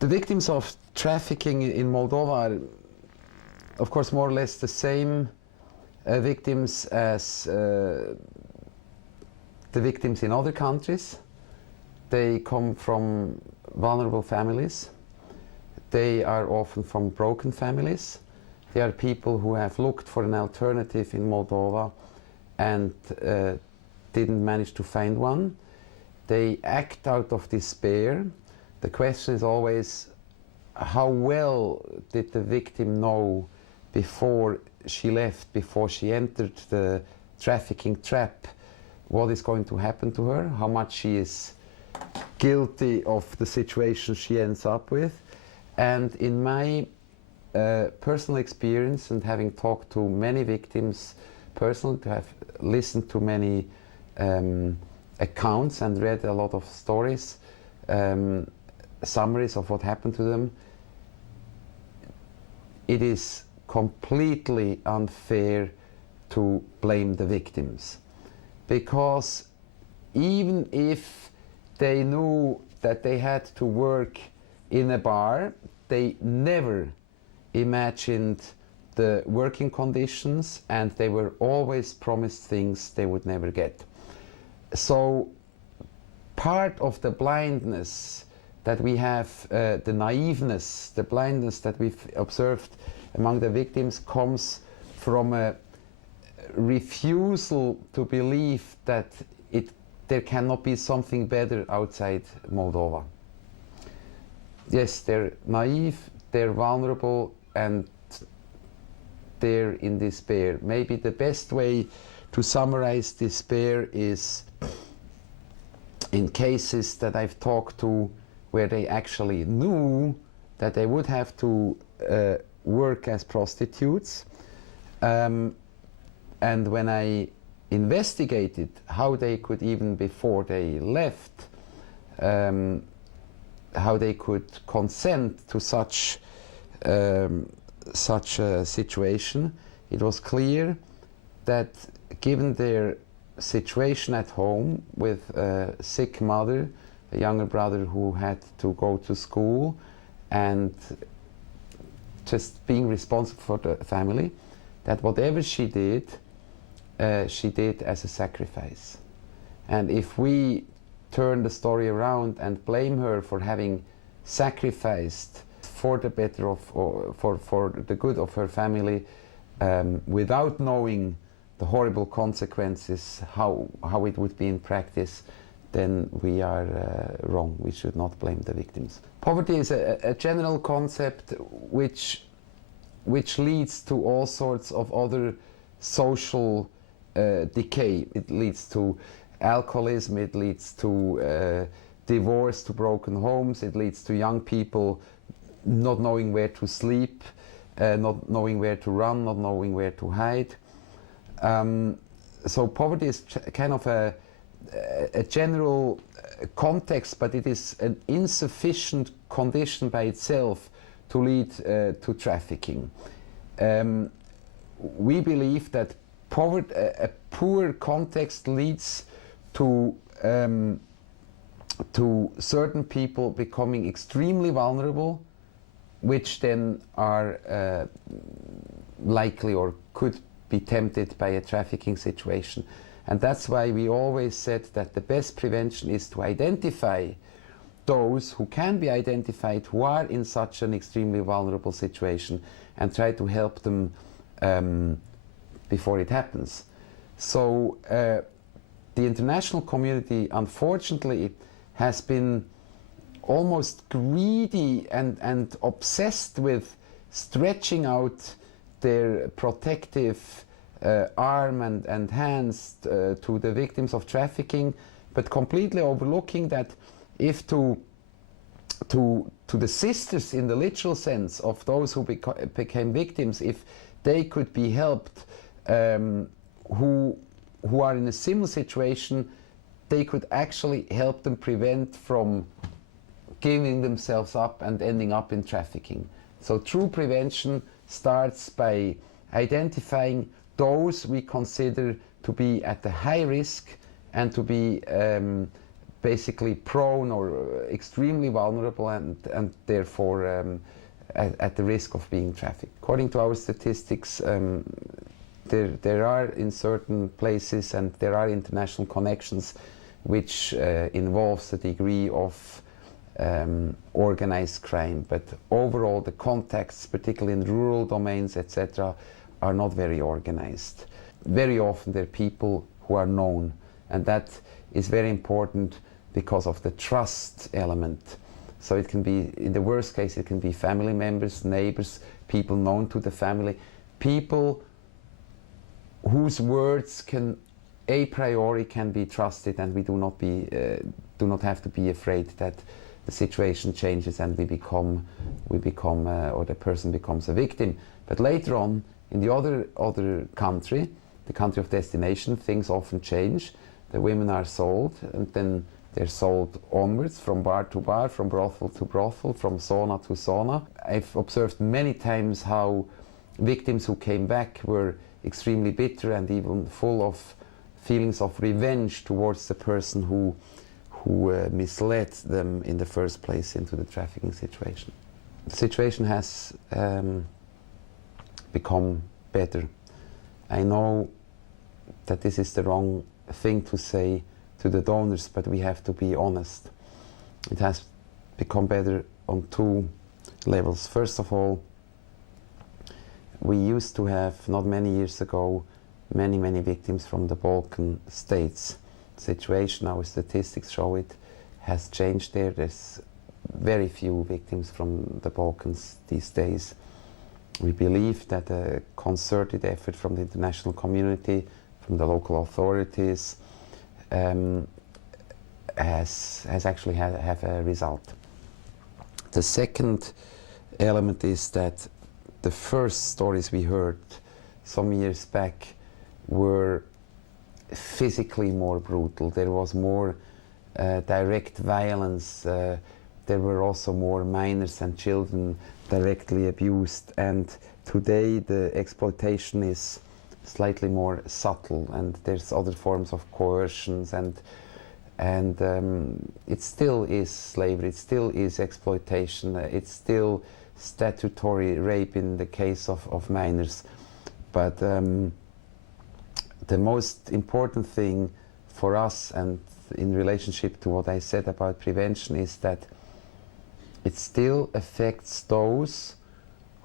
The victims of trafficking in Moldova are, of course, more or less the same victims as the victims in other countries. They come from vulnerable families. They are often from broken families. They are people who have looked for an alternative in Moldova and didn't manage to find one. They act out of despair. The question is always, how well did the victim know before she left, before she entered the trafficking trap, what is going to happen to her, how much she is guilty of the situation she ends up with. And in my personal experience, and having talked to many victims personally, to have listened to many accounts and read a lot of stories, summaries of what happened to them, it is completely unfair to blame the victims. Because even if they knew that they had to work in a bar, they never imagined the working conditions, and they were always promised things they would never get. So part of the blindness that we have, the naiveness, the blindness that we've observed among the victims, comes from a refusal to believe that there cannot be something better outside Moldova. Yes, they're naive, they're vulnerable, and they're in despair. Maybe the best way to summarize despair is in cases that I've talked to where they actually knew that they would have to work as prostitutes. And when I investigated how they could, even before they left, how they could consent to such a situation, it was clear that given their situation at home with a sick mother, a younger brother who had to go to school, and just being responsible for the family, that whatever she did as a sacrifice. And if we turn the story around and blame her for having sacrificed for the better of, or for the good of her family, without knowing the horrible consequences, how it would be in practice, then we are wrong. We should not blame the victims. Poverty is a general concept which leads to all sorts of other social decay. It leads to alcoholism, it leads to divorce, to broken homes, it leads to young people not knowing where to sleep, not knowing where to run, not knowing where to hide. So poverty is kind of a general context, but it is an insufficient condition by itself to lead to trafficking. We believe that a poor context leads to certain people becoming extremely vulnerable, which then are likely or could be tempted by a trafficking situation. And that's why we always said that the best prevention is to identify those who can be identified who are in such an extremely vulnerable situation, and try to help them before it happens. So the international community, unfortunately, has been almost greedy and obsessed with stretching out their protective arm and hands to the victims of trafficking, but completely overlooking that if to the sisters, in the literal sense, of those who became victims, if they could be helped, who are in a similar situation, they could actually help them prevent from giving themselves up and ending up in trafficking. So true prevention starts by identifying those we consider to be at the high risk and to be basically prone or extremely vulnerable and therefore at the risk of being trafficked. According to our statistics, there are in certain places, and there are international connections which involves a degree of organized crime, but overall the contacts, particularly in rural domains, etc., are not very organized. Very often they're people who are known, and that is very important because of the trust element. So it can be, in the worst case, it can be family members, neighbors, people known to the family, people whose words can a priori can be trusted, and we do not have to be afraid that the situation changes and we become or the person becomes a victim. But later on, in the other country, the country of destination, things often change. The women are sold, and then they're sold onwards from bar to bar, from brothel to brothel, from sauna to sauna. I've observed many times how victims who came back were extremely bitter and even full of feelings of revenge towards the person who misled them in the first place into the trafficking situation. The situation has become better. I know that this is the wrong thing to say to the donors, but we have to be honest. It has become better on two levels. First of all, we used to have, not many years ago, many victims from the Balkan states. The situation, our statistics show it, has changed there. There's very few victims from the Balkans these days. We believe that a concerted effort from the international community, from the local authorities, has actually have a result. The second element is that the first stories we heard some years back were physically more brutal. There was more direct violence. There were also more minors and children directly abused. And today the exploitation is slightly more subtle, and there's other forms of coercions, and it still is slavery, it still is exploitation, it's still statutory rape in the case of minors. But the most important thing for us, and in relationship to what I said about prevention, is that it still affects those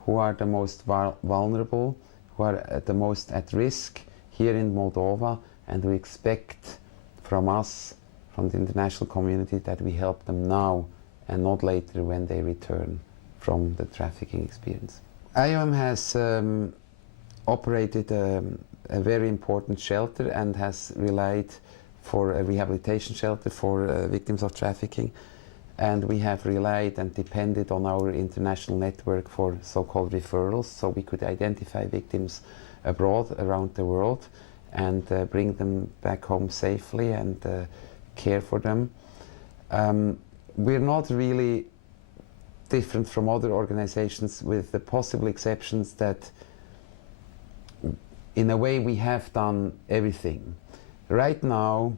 who are the most vulnerable, who are the most at risk here in Moldova, and we expect from us, from the international community, that we help them now and not later when they return from the trafficking experience. IOM has operated a very important shelter and has relied for a rehabilitation shelter for victims of trafficking, and we have relied and depended on our international network for so-called referrals, so we could identify victims abroad, around the world, and bring them back home safely and care for them. We're not really different from other organizations, with the possible exceptions that in a way we have done everything. Right now,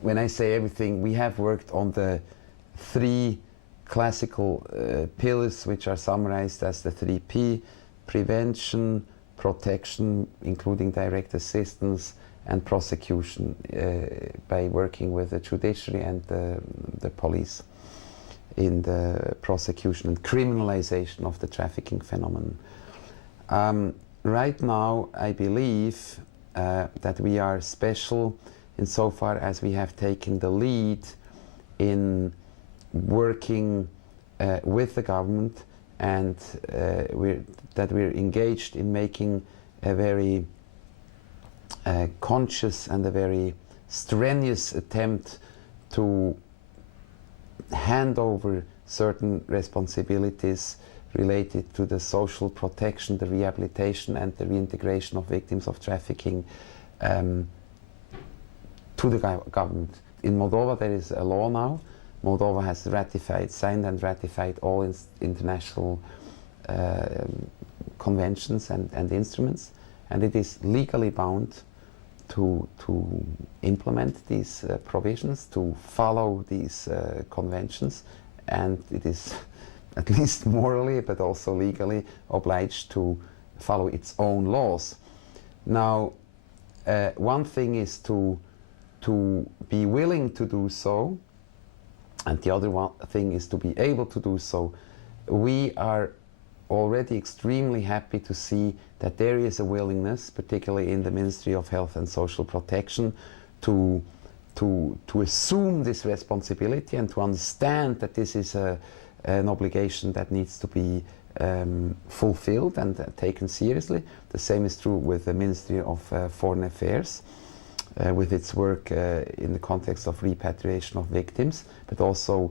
when I say everything, we have worked on the three classical pillars, which are summarized as the 3P: prevention, protection, including direct assistance, and prosecution, by working with the judiciary and the police in the prosecution and criminalization of the trafficking phenomenon. Right now, I believe that we are special insofar as we have taken the lead in working with the government, and that we're engaged in making a very conscious and a very strenuous attempt to hand over certain responsibilities related to the social protection, the rehabilitation, and the reintegration of victims of trafficking to the government. In Moldova there is a law now. Moldova has signed and ratified all international conventions and instruments, and it is legally bound to implement these provisions, to follow these conventions, and it is at least morally but also legally obliged to follow its own laws. Now, one thing is to be willing to do so, and the other thing is to be able to do so. We are already extremely happy to see that there is a willingness, particularly in the Ministry of Health and Social Protection, to assume this responsibility and to understand that this is an obligation that needs to be fulfilled and taken seriously. The same is true with the Ministry of Foreign Affairs, with its work in the context of repatriation of victims, but also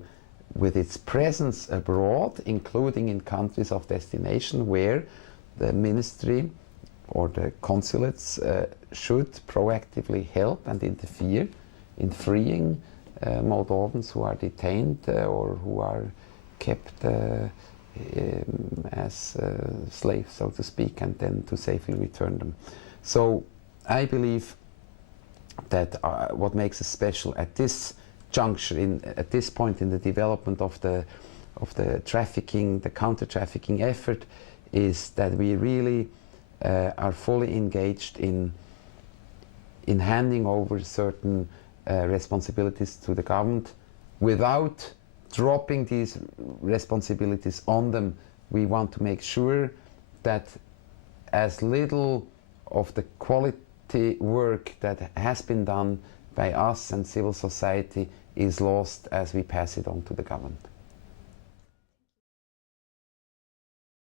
with its presence abroad, including in countries of destination where the ministry or the consulates should proactively help and interfere in freeing Moldovans who are detained or who are kept as slaves, so to speak, and then to safely return them. So I believe that what makes us special at this juncture, at this point in the development of the trafficking, the counter-trafficking effort, is that we really are fully engaged in handing over certain responsibilities to the government without dropping these responsibilities on them. We want to make sure that as little of the quality work that has been done by us and civil society is lost as we pass it on to the government.